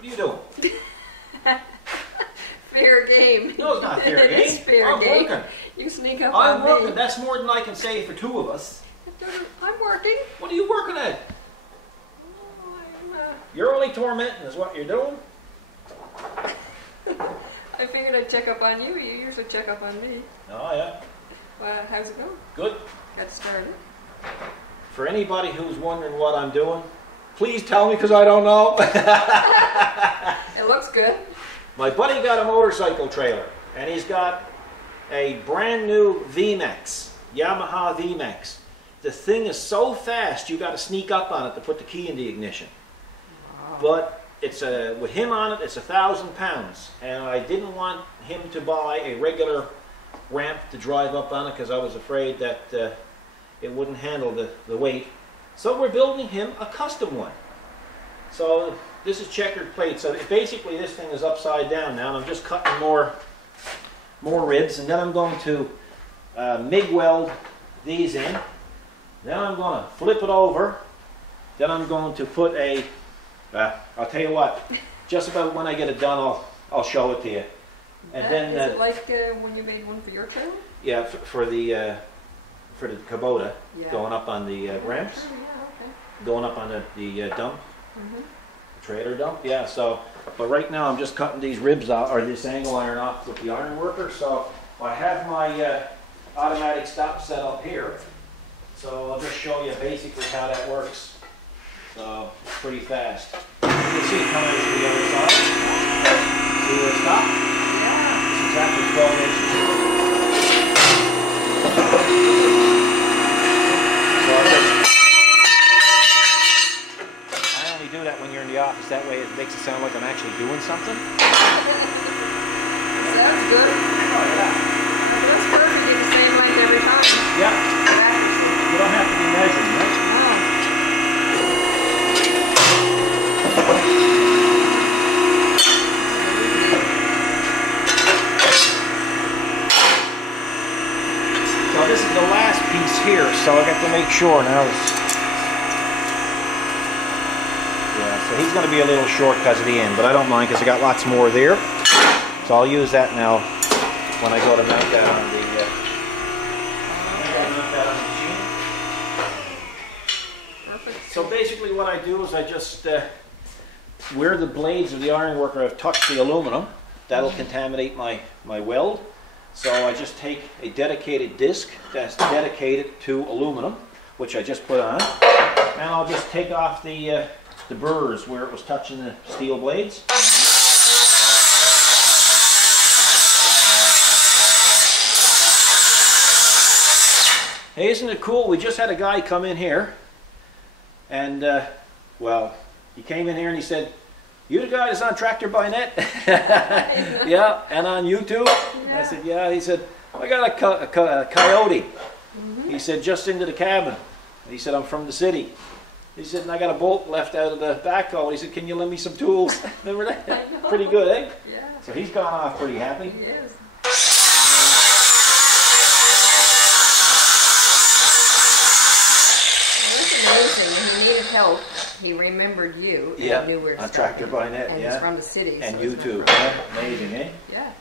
What are you doing? Fair game. No, it's not fair game. It's fair I'm game. working. You sneak up on I'm me. working. That's more than I can say for two of us. I'm working. What are you working at? Oh, You're only tormenting is what you're doing. I figured I'd check up on you. You usually check up on me. Oh, yeah. Well, how's it going? Good. Got started. For anybody who's wondering what I'm doing, please tell me because I don't know. It looks good. My buddy got a motorcycle trailer, and he's got a brand new VMAX, Yamaha VMAX. The thing is so fast, you got to sneak up on it to put the key in the ignition. Wow. But it's with him on it, it's 1,000 pounds, and I didn't want him to buy a regular ramp to drive up on it because I was afraid that it wouldn't handle the weight. So we're building him a custom one. So this is checkered plate. So basically this thing is upside down now, and I'm just cutting more ribs, and then I'm going to MIG weld these in. Then I'm going to flip it over. Then I'm going to put a, I'll tell you what, just about when I get it done, I'll show it to you. And then is it like when you made one for your trailer? Yeah, for the Kubota, Yeah. going up on the ramps, Oh, yeah, okay. going up on the dump, Mm-hmm. trailer dump. Yeah. So, but right now I'm just cutting these ribs out, or this angle iron off with the iron worker. So I have my automatic stop set up here. So I'll just show you basically how that works. So it's pretty fast. You can see it coming to the other side. See where it stopped? Yeah. It's exactly 12 inches. So I only do that when you're in the office. That way it makes it sound like I'm actually doing something. Sounds good. Oh yeah. That's perfect. You can same length every time. Yeah. You don't have to be measuring, right? So this is the last piece here, so I got to make sure now. Yeah, so he's going to be a little short because of the end, but I don't mind because I got lots more there. So I'll use that now when I go to mount that on the machine. So basically what I do is I just, where the blades of the ironworker have touched the aluminum, that'll contaminate my weld. So I just take a dedicated disc that's dedicated to aluminum, which I just put on, and I'll just take off the burrs where it was touching the steel blades. Hey, isn't it cool? We just had a guy come in here, and well, he came in here and he said, "You the guy that's on Tractor by Net?" Yeah, and on YouTube? Yeah. I said, yeah. He said, "I got a coyote." Mm-hmm. He said, "Just into the cabin." He said, "I'm from the city." He said, "And I got a bolt left out of the backhoe." He said, "Can you lend me some tools?" Remember that? Pretty good, eh? Yeah. So he's gone off pretty happy. He is. Amazing. When he needed help, he remembered you and Yeah, knew where to on start. Tractor by Net, And yeah. he's from the city. And so it's YouTube. not Yeah, amazing, eh? Yeah.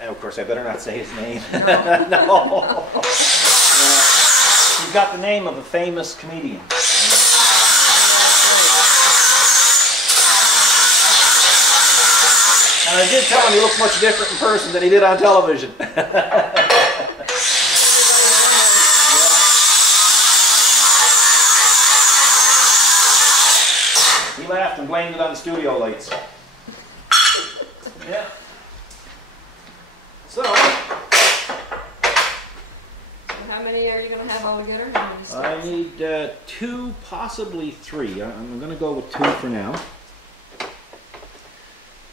And of course, I better not say his name. No. No. He's got the name of a famous comedian. And I did tell him he looked much different in person than he did on television. He laughed and blamed it on the studio lights. Yeah. So, how many are you going to have altogether? I need 2, possibly 3. I'm going to go with 2 for now.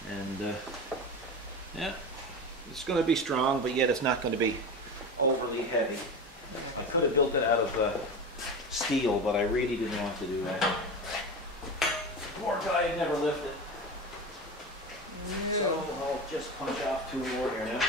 And yeah, it's going to be strong, but yet it's not going to be overly heavy. I could have built it out of steel, but I really didn't want to do that. Poor guy had never lifted. So I'll just punch off 2 more here now.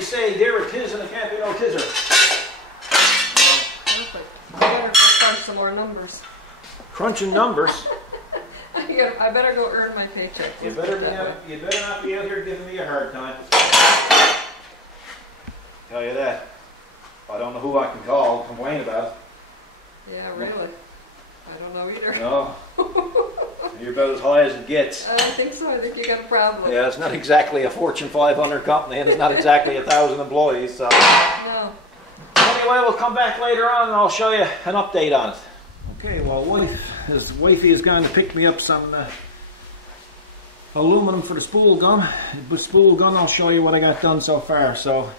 they say, "There it is, and it can't be no tizzer." Perfect. I better go crunch some more numbers. Crunching numbers. I better go earn my paycheck. You better not be out here giving me a hard time. Tell you that. I don't know who I can call and complain about it. Yeah, really. I don't know either. No. You're about as high as it gets. I think so. I think you got a problem. Yeah, it's not exactly a Fortune 500 company, and it's not exactly 1,000 employees. So. No. Anyway, we'll come back later on, and I'll show you an update on it. Okay, well, Wifey is going to pick me up some aluminum for the spool gun. With spool gun, I'll show you what I got done so far. So,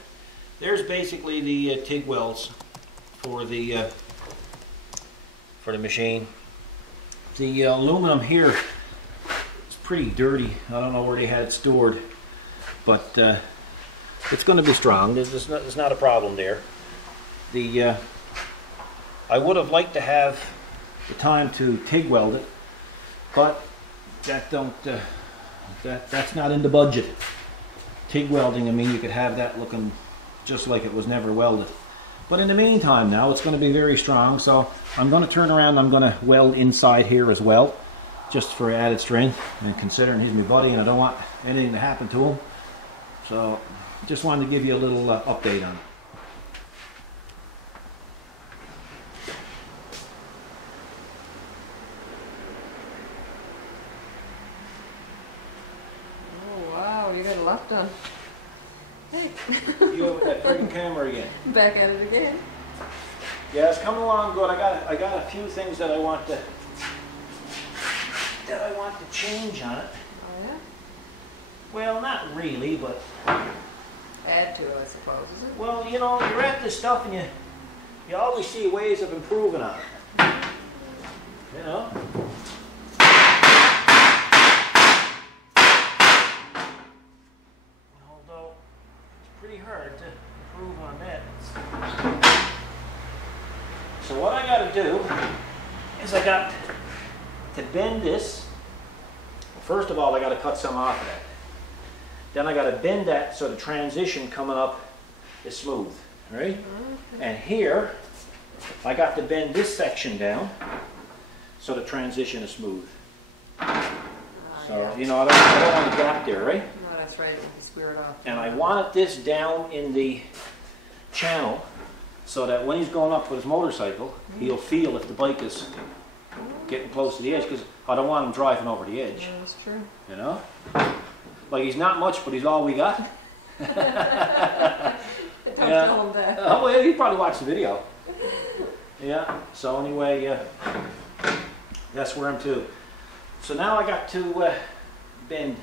there's basically the TIG welds for the machine. The aluminum here is pretty dirty. I don't know where they had it stored, but it's going to be strong. There's not a problem there. I would have liked to have the time to TIG weld it, but that's not in the budget. TIG welding, I mean, you could have that looking just like it was never welded. But in the meantime now, it's going to be very strong, so I'm going to turn around, I'm going to weld inside here as well, just for added strength, and considering he's my buddy and I don't want anything to happen to him. So, just wanted to give you a little update on it. Oh wow, you got a lot done. Hey. You over that freaking camera again. Back at it again. Yeah, it's coming along good. I got a few things that I want to change on it. Oh yeah? Well, not really, but Add to it, I suppose, is it? well, you know, you're at this stuff and you always see ways of improving on it. You know? Although it's pretty hard to improve on that. So what I got to do is I got to bend this. First of all, I got to cut some off of that. Then I got to bend that so the transition coming up is smooth, right? Okay. And here, I got to bend this section down so the transition is smooth. So, yeah. you know, I don't want a gap there, right? No, that's right. You can square it off. And I wanted this down in the channel so that when he's going up with his motorcycle, he'll feel if the bike is getting close to the edge, because I don't want him driving over the edge. Yeah, that's true. You know? Like, he's not much, but he's all we got. Don't tell him that. Oh, well, he probably watched the video. Yeah, so anyway, that's where I'm to. So now I got to bend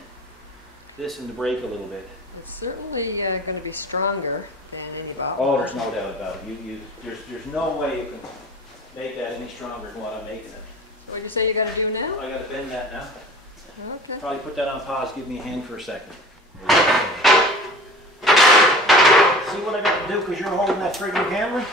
this in the brake a little bit. It's certainly going to be stronger than any bottle. Oh, there's no doubt about it. There's no way you can make that any stronger than what I'm making it. So what did you say you got to do now? I got to bend that now. Okay. Probably put that on pause, give me a hand for a second. See what I got to do because you're holding that friggin' camera?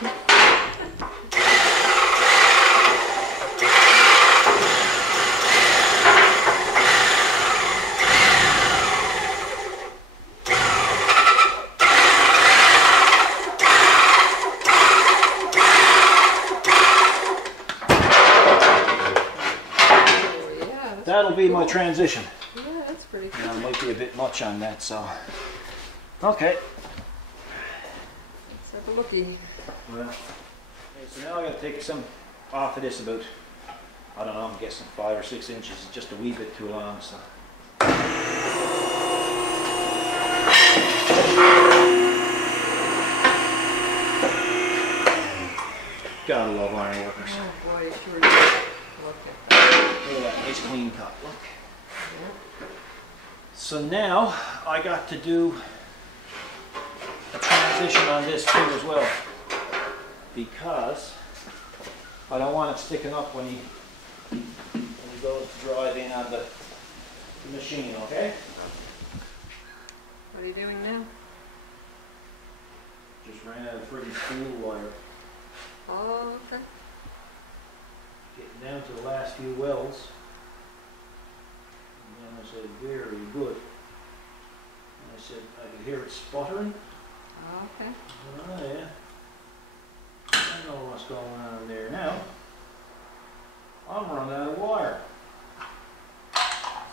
That'll be my transition. Yeah, that's pretty cool. Yeah, it might be a bit much on that, so. Okay. Let's have a looky. Well, okay, so now I got to take some off of this about, I don't know, I'm guessing 5 or 6 inches. It's just a wee bit too long, so. Gotta love iron workers. Oh boy, sure do. Look at that. Look at that nice clean cut. Look. Yeah. So now I got to do a transition on this too as well, because I don't want it sticking up when he goes to drive in on the machine. Okay. What are you doing now? Just ran out of friggin' spool wire. Oh, okay. Getting down to the last few welds. And then I said, very good. And I said, I could hear it sputtering. Okay. Oh yeah. I know what's going on there now. I'm running out of wire.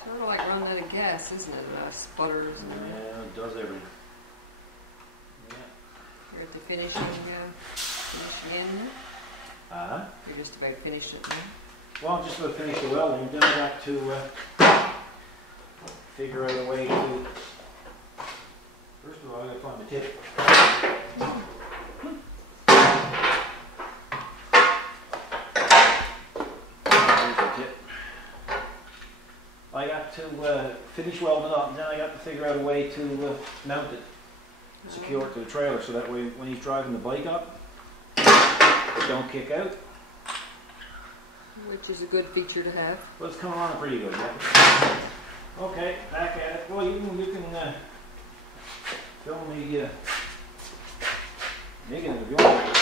Sort of like running out of gas, isn't it? Sputters and Yeah, it does everything. Yeah. you're at the finishing end. You're just about finished it now. Well, I'm just going to finish the welding. Then I got to figure out a way to. First of all, I got to find the tip. There's the tip. I got to finish welding it up, and then I got to figure out a way to mount it, secure it to the trailer, so that way when he's driving the bike up, it don't kick out. Which is a good feature to have. Well, it's coming on pretty good, yeah. Okay, back at it. Well, you can film me digging it if you want.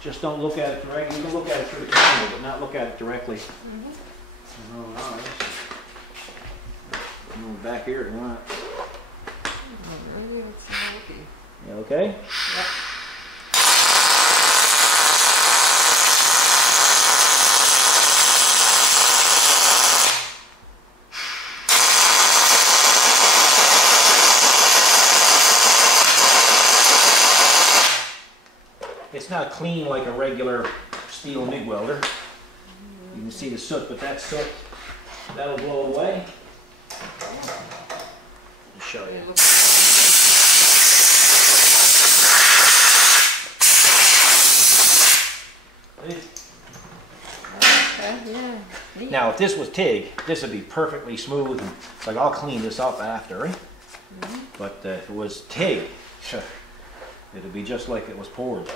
Just don't look at it directly. You can look at it through the camera, but not look at it directly. Mm-hmm. Oh, move back here if you want. Oh, really? It's smoky. You okay? Yep. It's not clean like a regular steel MIG welder. You can see the soot, but that soot, that'll blow away. I'll show you. Okay, yeah. Neat. Now, if this was TIG, this would be perfectly smooth. And it's like, I'll clean this up after, right? Mm-hmm. But if it was TIG, it'd be just like it was poured. Wow.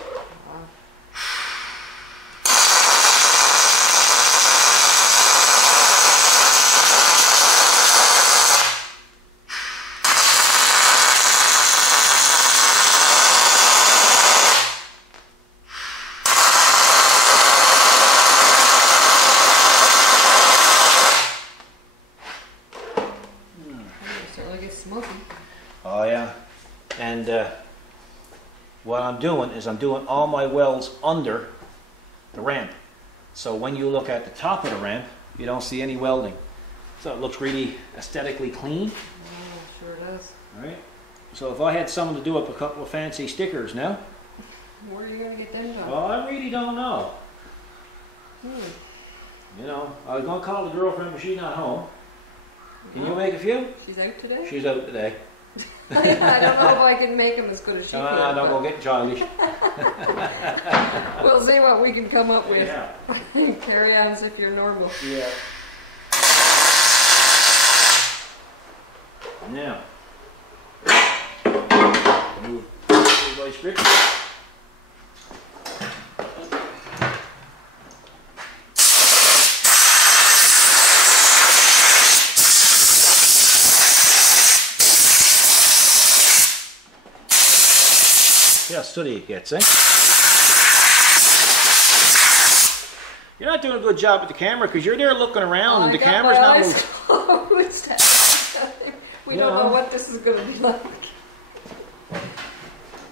Certainly gets smoky. Oh yeah, and what I'm doing is I'm doing all my welds under the ramp. So when you look at the top of the ramp, you don't see any welding. So it looks really aesthetically clean. Oh, sure does. All right. So if I had someone to do up a couple of fancy stickers now, Where are you going to get them done? well, I really don't know. You know, I was going to call the girlfriend, but she's not home. Can you make a few? She's out today? She's out today. I don't know if I can make them as good as she can. Don't go get childish. We'll see what we can come up with. Yeah. Carry on as if you're normal. Yeah. Now, move my script. See how sooty it gets, eh? You're not doing a good job with the camera because you're there looking around and the camera's not moving. We don't know what this is going to be like.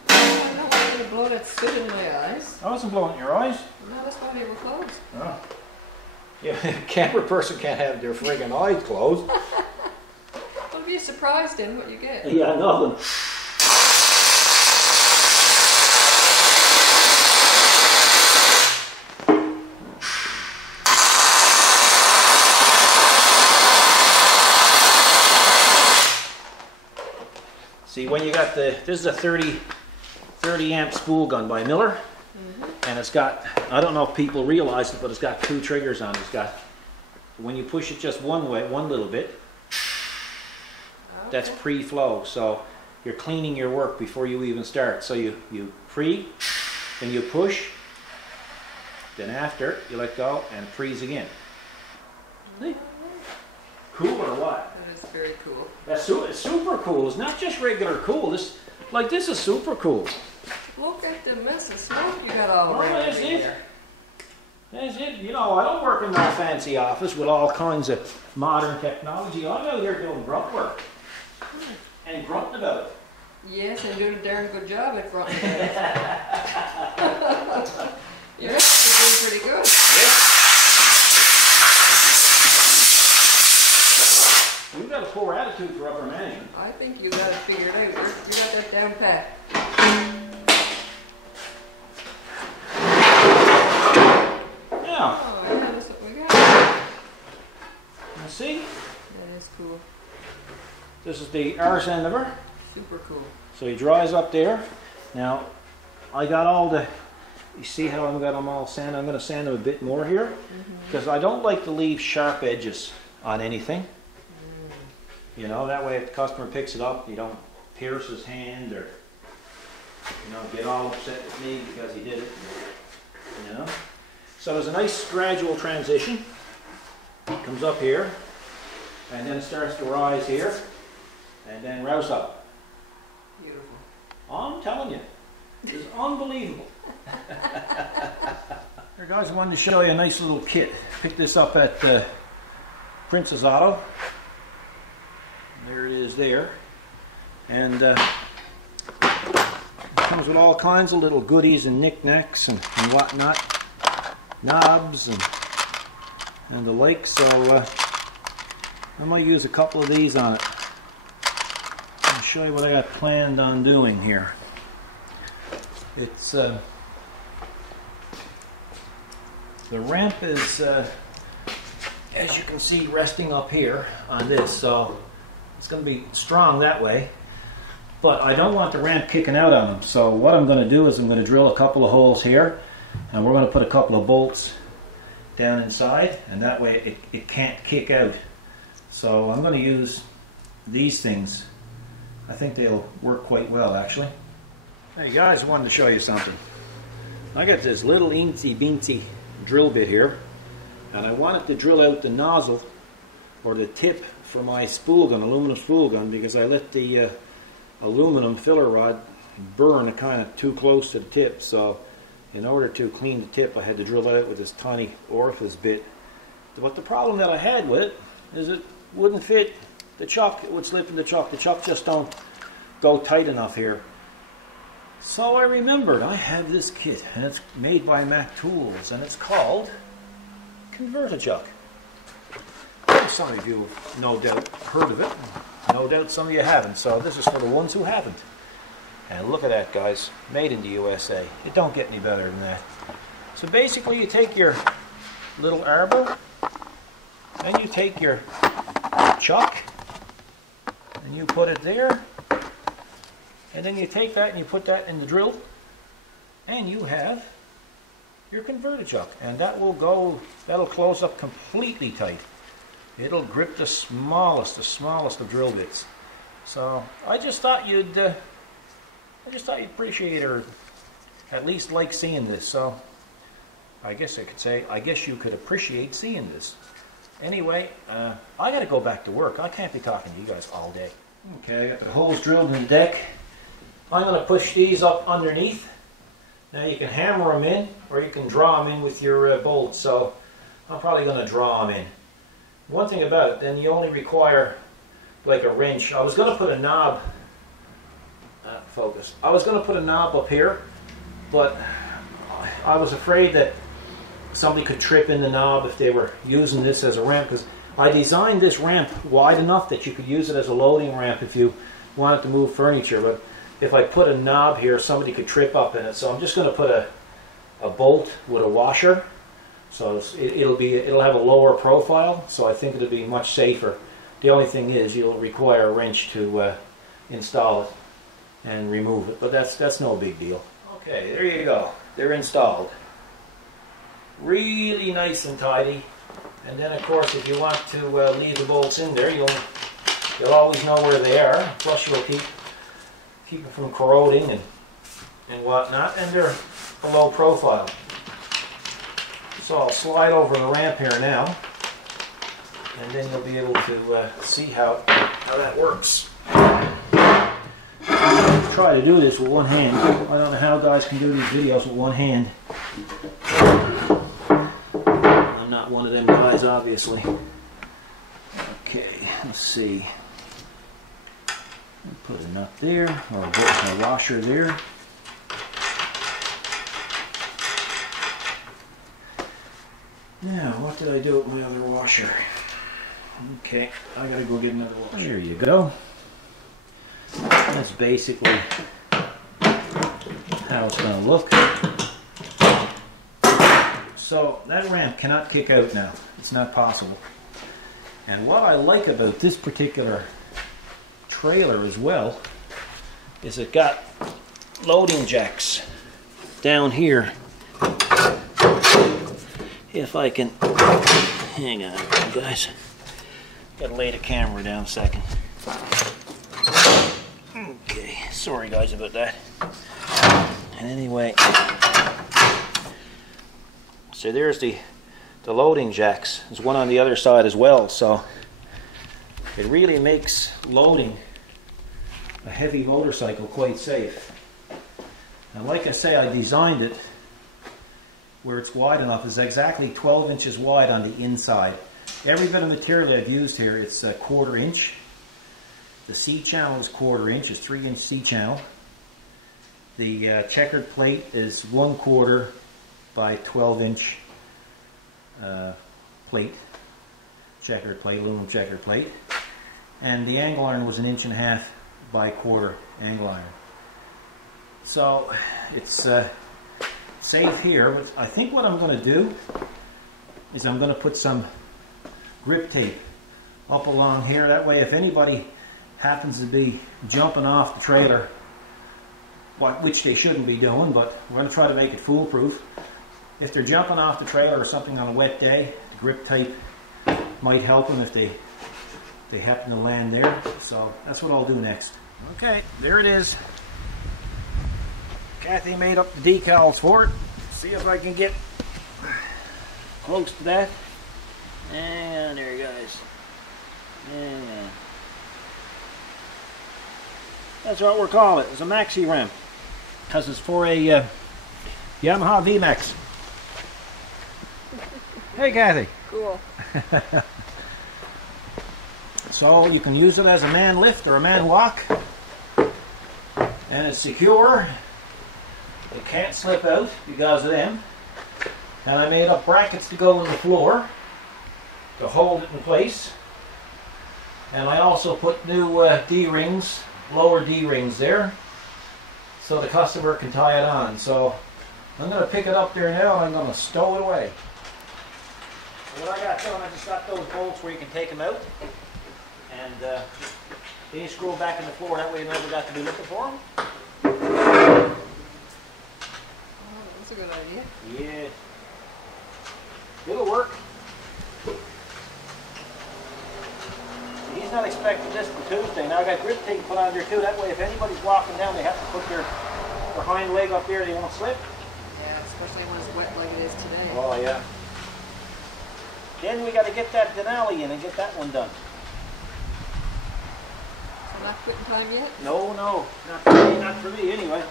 I don't want you to blow that soot in my eyes. I wasn't blowing in your eyes. No, that's why they were closed. Oh. Yeah, camera person can't have their friggin' eyes closed. Don't be surprised in what you get. Yeah, nothing. See, when you got this is a 30 amp spool gun by Miller, and it's got, I don't know if people realize it, but it's got 2 triggers on it. It's got, when you push it just one way, one little bit, that's pre-flow. So you're cleaning your work before you even start. So you pre, then you push, then after you let go and freeze again. See? Cool or what? That is very cool. It's super cool. It's not just regular cool. This is super cool. Look at the mess of smoke you got all Oh, around that's in it. there. That's it. You know, I don't work in no fancy office with all kinds of modern technology. I'm out here doing grunt work and grunting about it. Yes, and doing a darn good job at front and back. You're doing pretty good. Yeah. We've got a poor attitude for upper management. I think you got it figured out. You got that down pat. Yeah. Oh, yeah, that's what we got. You see? That is cool. This is the arse end of her. Super cool. So he dries up there. Now, I got all the, you see how I've got them all sanded? I'm going to sand them a bit more here because I don't like to leave sharp edges on anything. You know, that way if the customer picks it up, you don't pierce his hand or, you know, get all upset with me because he did it. You know? So there's a nice gradual transition. It comes up here, and then it starts to rise here, and then rouse up. Beautiful. I'm telling you, it's unbelievable. Here guys, I wanted to show you a nice little kit. Picked this up at Princess Auto. There it is there. And it comes with all kinds of little goodies and knickknacks and whatnot. Knobs and the like. So I might use a couple of these on it. I'll show you what I got planned on doing here. It's the ramp is as you can see resting up here on this, so it's going to be strong that way, but I don't want the ramp kicking out on them. So what I'm going to do is I'm going to drill a couple of holes here, and we're going to put a couple of bolts down inside, and that way it can't kick out. So I'm going to use these things. I think they'll work quite well, actually. Hey guys, I wanted to show you something. I got this little eensy beensy drill bit here, and I wanted to drill out the nozzle or the tip for my spool gun, aluminum spool gun, because I let the aluminum filler rod burn kind of too close to the tip. So in order to clean the tip, I had to drill it out with this tiny orifice bit. But the problem that I had with it is it wouldn't fit the chuck. It would slip in the chuck. The chuck just don't go tight enough here. So I remembered I have this kit, and it's made by Mac Tools, and it's called Convert-A-Chuck. Some of you have no doubt heard of it. No doubt some of you haven't. So this is for the ones who haven't. And look at that, guys. Made in the USA. It don't get any better than that. So basically you take your little arbor, and you take your chuck, and you put it there, and then you take that and you put that in the drill, and you have your Convert-A-Chuck. And that will go, that'll close up completely tight. It'll grip the smallest of drill bits. So I just thought you'd appreciate or at least like seeing this. So I guess I could say, I guess you could appreciate seeing this. Anyway, I got to go back to work. I can't be talking to you guys all day. Okay, I got the holes drilled in the deck. I'm going to push these up underneath. Now you can hammer them in, or you can draw them in with your bolts. So I'm probably going to draw them in. One thing about it, then you only require like a wrench. I was going to put a knob, focus. I was going to put a knob up here, but I was afraid that somebody could trip in the knob if they were using this as a ramp, because I designed this ramp wide enough that you could use it as a loading ramp if you wanted to move furniture. But if I put a knob here, somebody could trip up in it. So I'm just going to put a bolt with a washer. So it'll have a lower profile, so I think it'll be much safer. The only thing is you'll require a wrench to install it and remove it, but that's no big deal. Okay, there you go. They're installed. Really nice and tidy. And then of course if you want to leave the bolts in there, you'll always know where they are. Plus you'll keep it from corroding and whatnot, and they're a low profile. So I'll slide over the ramp here now, and then you'll be able to see how that works. I'll try to do this with one hand. I don't know how guys can do these videos with one hand. I'm not one of them guys, obviously. Okay, let's see. Put a nut there, or a washer there. Now, what did I do with my other washer? Okay, I gotta go get another washer. There you go. That's basically how it's gonna look. So that ramp cannot kick out now. It's not possible. And what I like about this particular trailer as well is it got loading jacks down here. If I can, hang on guys, gotta lay the camera down a second. Okay, sorry guys about that. And anyway, so there's the loading jacks. There's one on the other side as well, so it really makes loading a heavy motorcycle quite safe. And like I say, I designed it where it's wide enough. It's exactly 12 inches wide on the inside. Every bit of material I've used here, it's a 1/4 inch. The C channel is 1/4 inch, it's 3-inch C channel. The checkered plate is 1/4 by 12-inch plate, checkered plate, aluminum checkered plate. And the angle iron was 1.5 inches by 1/4 angle iron. So it's safe here, but I think what I'm going to do is I'm going to put some grip tape up along here. That way if anybody happens to be jumping off the trailer, which they shouldn't be doing, but we're going to try to make it foolproof. If they're jumping off the trailer or something on a wet day, the grip tape might help them if they happen to land there. So that's what I'll do next. Okay, there it is. Kathy made up the decals for it. See if I can get close to that. And there you guys. And that's what we're calling it. It's a Maxi ramp, because it's for a Yamaha VMAX. Hey Kathy. Cool. So you can use it as a man lift or a man walk, and it's secure. It can't slip out because of them. And I made up brackets to go in the floor to hold it in place. And I also put new D-rings, lower D-rings there, so the customer can tie it on. So I'm going to pick it up there now and I'm going to stow it away. So what I got done, I just got those bolts where you can take them out. And they screw back in the floor, that way you never got to be looking for them. Oh, that's a good idea. Yeah. It'll work. He's not expecting this till Tuesday. Now I got grip tape put on there too, that way if anybody's walking down they have to put their hind leg up there, they won't slip. Yeah, especially when it's wet like it is today. Oh yeah. Then we got to get that Denali in and get that one done. So not quitting time yet? No, no, not for me anyway.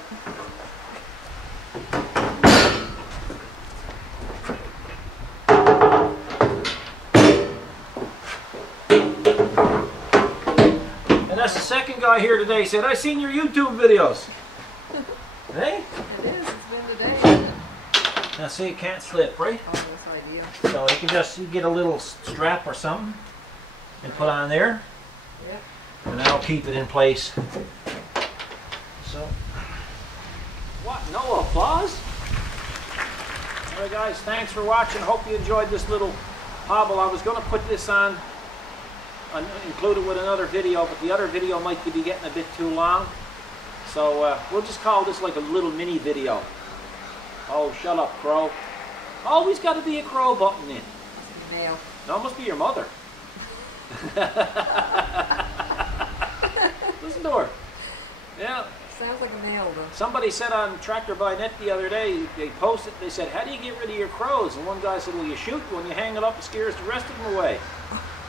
And that's the second guy here today said, I seen your YouTube videos. Hey? It is, it's been today, isn't it? Now see, it can't slip, right? Oh, that's ideal. So you can just get a little strap or something and put on there. Yep. And that'll keep it in place. So, what? No applause? Alright guys, thanks for watching. Hope you enjoyed this little hobble. I was going to put this on, include it with another video, but the other video might be getting a bit too long. So we'll just call this like a little mini video. Oh, shut up, crow. Always got to be a crow button in. Male. No, it must be your mother. Listen to her. Yeah. Sounds like a male though. Somebody said on Tractor by Net the other day, they posted, they said, how do you get rid of your crows? And one guy said, well, you shoot one, you hang it up, it scares the rest of them away.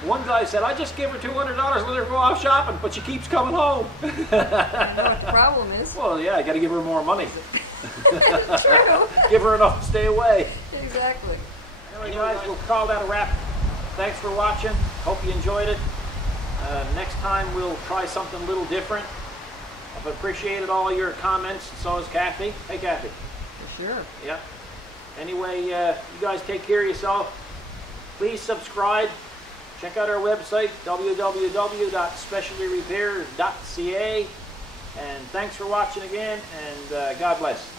One guy said, I just give her $200, let her go off shopping, but she keeps coming home. You know what the problem is? Well, yeah, I got to give her more money. True. Give her enough to stay away. Exactly. Anyway, guys, we'll call that a wrap. Thanks for watching. Hope you enjoyed it. Next time we'll try something a little different. I've appreciated all your comments, and so has Kathy. Hey, Kathy. For sure. Yeah. Anyway, you guys take care of yourself. Please subscribe. Check out our website, www.specialtyrepairs.ca. And thanks for watching again, and God bless.